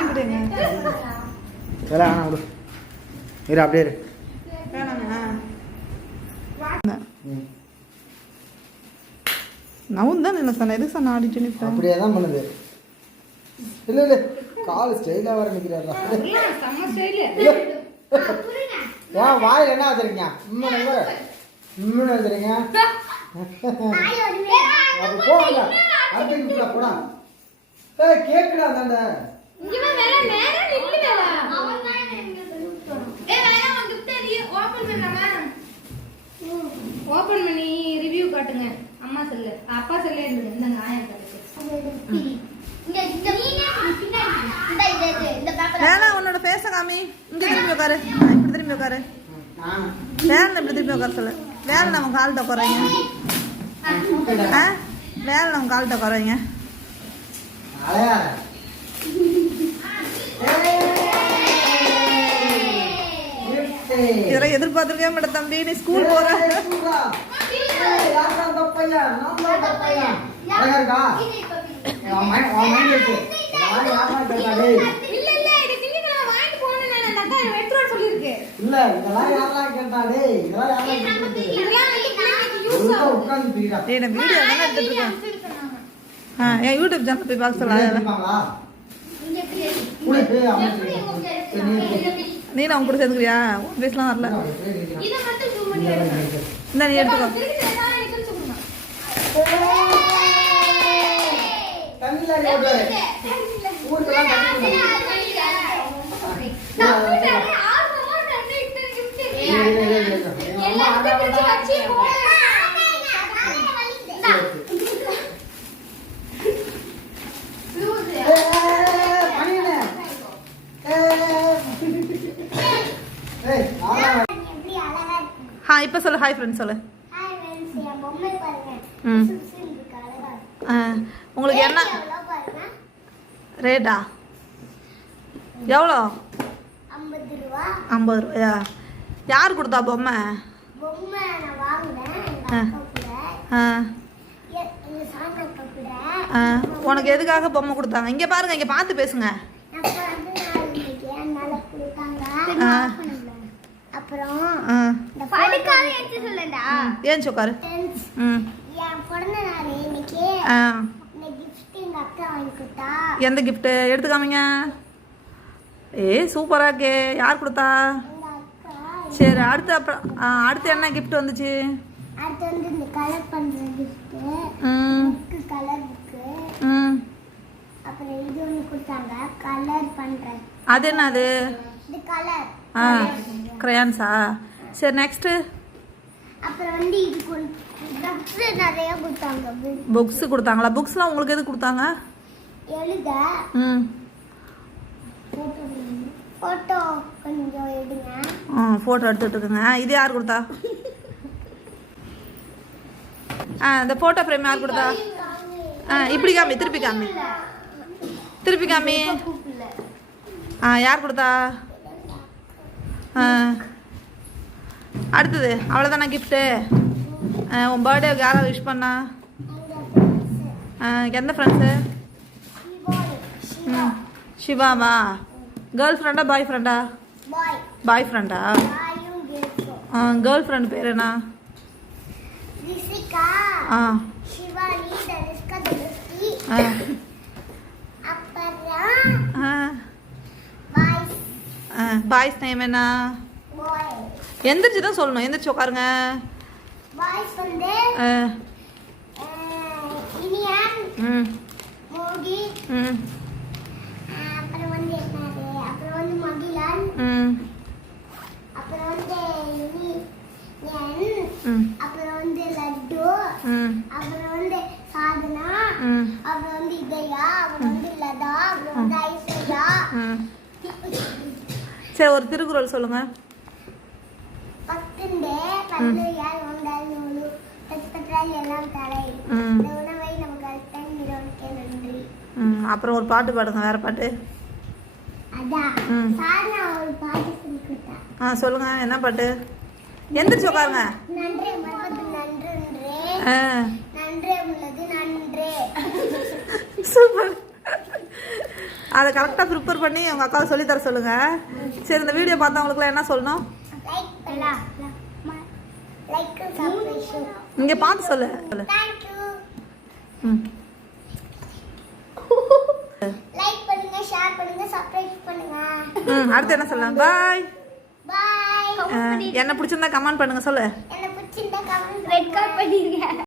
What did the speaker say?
அப்படியே நான் தான் என்ன சொன்னேன் எதுக்கு சொன்ன ஆடிட்டு நிற்பேன் அப்படியே தான் பண்ணுது இல்லை இல்லை கால் ஸ்டைலாக வர நிற்கிறாரா ஏன் வாயில் என்ன வச்சுருக்கீங்க இன்னும் வச்சுருக்கீங்க அப்போ போகல அடுத்த போடா கேட்குடா தாண்டா ஓபன் பண்ணி ரிவ்யூ காட்டுங்க அம்மா செல்ல அப்பா செல்ல இருந்தது இந்த ஆயா உன்னோட பேச காமி இங்க திரும்பி உட்காரு இப்படி திரும்பி உட்காரு வேலை இப்படி திரும்பி உட்கார சொல்ல வேலை நம்ம கால்கிட்ட உட்காருங்க வேலை நம்ம கால்கிட்ட உட்காருங்க இதெல்லாம் எதிர்பார்த்துருக்கே மாட்டேன் தம்பி நீ ஸ்கூல் போற யூடியூப் சேனல் போய் பார்க்க சொல்ல நீ நான் கூட சேர்ந்துக்கிறியா பேசலாம் வரல இந்த நீ எடுத்துக்கோ இப்போ சொல்லு ஹாய் ஃப்ரெண்ட்ஸ் சொல்லு உங்களுக்கு என்ன ரேட்டா எவ்வளோ 50 ரூபாயா யார் கொடுத்தா பொம்மை உனக்கு எதுக்காக பொம்மை கொடுத்தாங்க இங்கே பாருங்க இங்கே பார்த்து பேசுங்க அப்புறம் இந்த படுக்கால எடுத்து சொல்லடா ஏன் சொக்காரு என் பிறந்த நாள் இன்னைக்கு இந்த gift எங்க அக்கா வாங்கி கொடுத்தா எந்த gift எடுத்து காமிங்க சூப்பரா இருக்கே யார் கொடுத்தா எங்க அக்கா சரி அடுத்து என்ன gift வந்துச்சு அடுத்து வந்து இந்த கலர் பண்ற gift புக் கலர் புக் அப்புறம் இது ஒன்னு கொடுத்தாங்க கலர் பண்ற அது என்னது இது கலர் கிரையான்ஸா சரி நெக்ஸ்ட் அப்புறம் வந்து இது புக்ஸ் நிறைய கொடுத்தாங்க புக்ஸ் கொடுத்தாங்களா புக்ஸ்லாம் உங்களுக்கு எது கொடுத்தாங்க எழுத போட்டோ கொஞ்சம் எடுங்க போட்டோ எடுத்துட்டு இருக்குங்க இது யார் கொடுத்தா இந்த போட்டோ ஃப்ரேம் யார் கொடுத்தா இப்படி காமி திருப்பி காமி யார் கொடுத்தா அடுத்தது அவ்வளோதானா கிஃப்ட்டு உன் பர்த்டேவுக்கு யாராவது விஷ் பண்ணா எந்த ஃப்ரெண்ட்ஸு சிவாவா கேர்ள் ஃப்ரெண்டா பாய் ஃப்ரெண்டா பாய் ஃப்ரெண்டா கேர்ள் ஃப்ரெண்ட் பேர் என்ன பாய்ஸ் நேம் என்ன எந்திரிச்சு தான் சொல்லணும் எந்திரிச்சு உட்காருங்க பாய்ஸ் வந்து இனியன் மோடி அப்புறம் வந்து என்னது அப்புறம் வந்து மகிழன் அப்புறம் வந்து இனியன் அப்புறம் வந்து லட்டு அப்புறம் வந்து சாதனா அப்புறம் வந்து இதயா அப்புறம் வந்து லதா அப்புறம் வந்து ஐஸ்வர்யா சரி ஒரு திருக்குறள் சொல்லுங்க பத்துண்டே பல்லுயால் உண்டால் நூலு தற்பற்றால் எல்லாம் தலை இந்த உணவை நமக்கு அளித்த இறைவனுக்கே நன்றி அப்புறம் ஒரு பாட்டு பாடுங்க வேற பாட்டு அதான் சாதனா ஒரு பாட்டு சொல்லி கொடுத்தா சொல்லுங்க என்ன பாட்டு எந்திரிச்சு உட்காருங்க நன்றே மற்றது நன்றே நன்றே உள்ளது நன்றே சூப்பர் அதை கரெக்டாக ப்ரிப்பேர் பண்ணி உங்கள் அக்காவை சொல்லித்தர சொல்லுங்கள். சரி, இந்த வீடியோ பார்த்தவங்களுக்குலாம் என்ன சொல்லணும்? இங்கே பார்த்து சொல்லு. ம், லைக் பண்ணுங்க, ஷேர் பண்ணுங்க, சப்ஸ்கிரைப் பண்ணுங்க. அடுத்து என்ன சொல்லலாம்? பாய். பை. என்ன பிடிச்சிருந்தா கமெண்ட் பண்ணுங்க சொல்லு. என்ன பிடிச்சிருந்தா கமெண்ட் ரெட் கார்ட் பண்ணிருங்க.